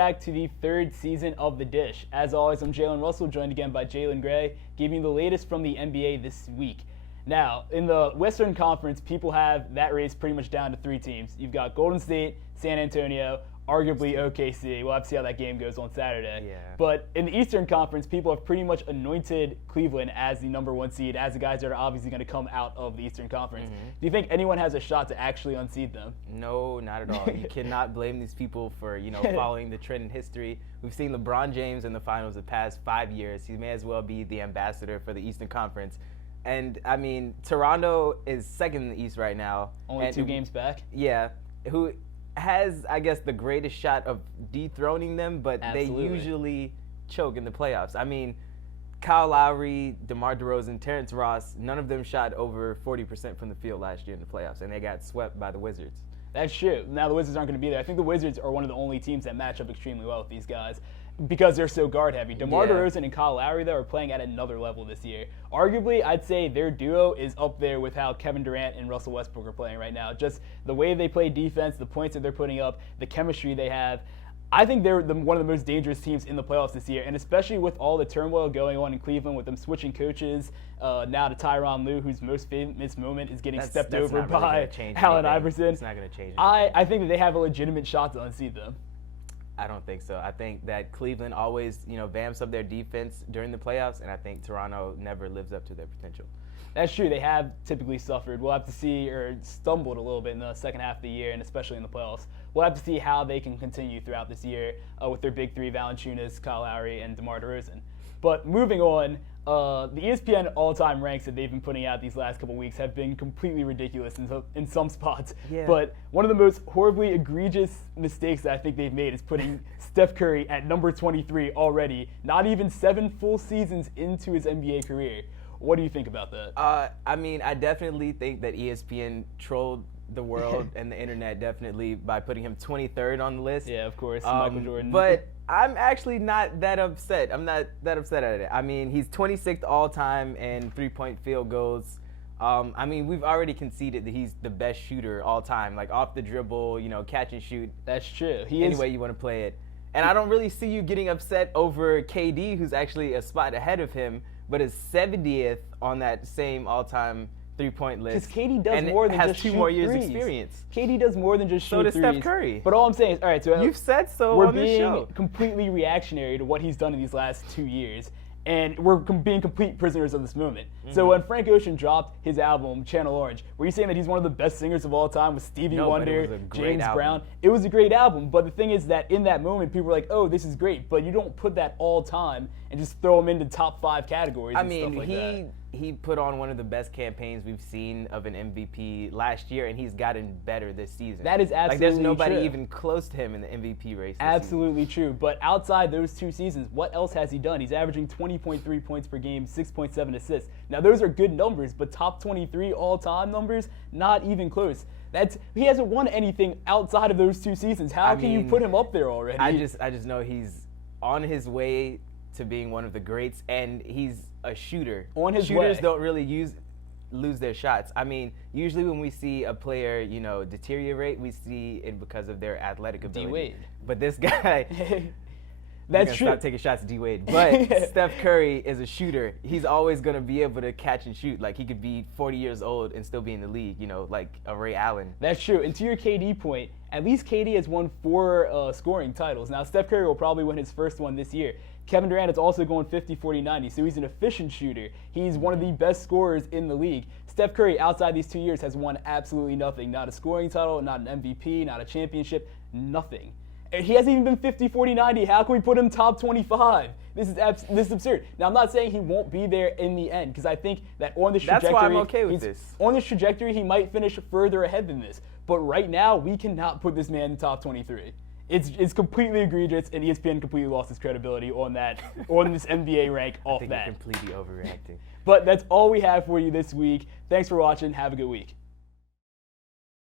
back to the third season of The Dish. As always, I'm Jalen Russell, joined again by Jalen Gray, giving you the latest from the NBA this week. Now, in the Western Conference, people have that race pretty much down to three teams. You've got Golden State, San Antonio, arguably OKC. We'll have to see how that game goes on Saturday. Yeah. But in the Eastern Conference, people have pretty much anointed Cleveland as the number one seed, as the guys that are obviously going to come out of the Eastern Conference. Do you think anyone has a shot to actually unseed them? No, not at all. You cannot blame these people for, following the trend in history. We've seen LeBron James in the finals the past 5 years. He may as well be the ambassador for the Eastern Conference. And, I mean, Toronto is second in the East right now. Only 2 games back? Yeah. Who has, I guess, the greatest shot of dethroning them, but Absolutely. They usually choke in the playoffs. I mean, Kyle Lowry, DeMar DeRozan, Terrence Ross, none of them shot over 40% from the field last year in the playoffs, and they got swept by the Wizards. That's true. Now the Wizards aren't going to be there. I think the Wizards are one of the only teams that match up extremely well with these guys because they're so guard heavy. DeMar DeRozan and Kyle Lowry, though, are playing at another level this year. Arguably, I'd say their duo is up there with how Kevin Durant and Russell Westbrook are playing right now. Just the way they play defense, the points that they're putting up, the chemistry they have. I think they're one of the most dangerous teams in the playoffs this year, and especially with all the turmoil going on in Cleveland with them switching coaches, now to Tyronn Lue, whose most famous moment is getting stepped over by Allen Iverson. It's not going to change anything. I think that they have a legitimate shot to unseat them. I don't think so. I think that Cleveland always, vamps up their defense during the playoffs, and I think Toronto never lives up to their potential. That's true. They have typically suffered. We'll have to see, or stumbled a little bit in the second half of the year, and especially in the playoffs. We'll have to see how they can continue throughout this year with their big three, Valanciunas, Kyle Lowry, and DeMar DeRozan. But moving on, the ESPN all-time ranks that they've been putting out these last couple weeks have been completely ridiculous in some spots. Yeah. But one of the most horribly egregious mistakes that I think they've made is putting Steph Curry at number 23 already, not even 7 full seasons into his NBA career. What do you think about that? I mean, I definitely think that ESPN trolled the world and the internet definitely by putting him 23rd on the list. Yeah, of course, Michael Jordan. But I'm actually not that upset. I'm not that upset at it. I mean, he's 26th all-time in three-point field goals. I mean, we've already conceded that he's the best shooter all time, like off the dribble, catch and shoot. That's true. Any way you want to play it. And I don't really see you getting upset over KD, who's actually a spot ahead of him, but is 70th on that same all-time three-point list. Because KD does more than just shoot 2 more years threes. Experience. KD does more than just shoot So does threes. Steph Curry. But all I'm saying is, all right, so you've said so we're on this show. being completely reactionary to what he's done in these last 2 years. And we're being complete prisoners of this moment. So when Frank Ocean dropped his album, Channel Orange, were you saying that he's one of the best singers of all time with Stevie Wonder, James Brown? It was a great album. But the thing is that in that moment, people were like, oh, this is great. But you don't put that all time and just throw him into top 5 categories and stuff like that. He put on one of the best campaigns we've seen of an MVP last year, and he's gotten better this season. That is absolutely true. There's nobody true. Even close to him in the MVP race this Absolutely true. But outside those 2 seasons, what else has he done? He's averaging 20.3 points per game, 6.7 assists. Now, those are good numbers, but top 23 all-time numbers, not even close. He hasn't won anything outside of those 2 seasons. How can you put him up there already? I just know he's on his way to being one of the greats, and he's a shooter. Shooters don't really lose their shots. I mean, usually when we see a player, deteriorate, we see it because of their athletic ability. D-Wade. But this guy, that's true. Stop taking shots at D-Wade. But Steph Curry is a shooter. He's always going to be able to catch and shoot. Like, he could be 40 years old and still be in the league, like a Ray Allen. That's true. And to your KD point, at least KD has won 4 scoring titles. Now, Steph Curry will probably win his first one this year. Kevin Durant is also going 50, 40, 90, so he's an efficient shooter. He's one of the best scorers in the league. Steph Curry, outside these 2 years, has won absolutely nothing. Not a scoring title, not an MVP, not a championship, nothing. And he hasn't even been 50, 40, 90. How can we put him top 25? This is absurd. Now, I'm not saying he won't be there in the end, because I think that on this trajectory, that's why I'm okay with this. On this trajectory, he might finish further ahead than this. But right now, we cannot put this man in the top 23. It's completely egregious, and ESPN completely lost its credibility on this NBA rank off that. I think you're completely overreacting. But that's all we have for you this week. Thanks for watching. Have a good week.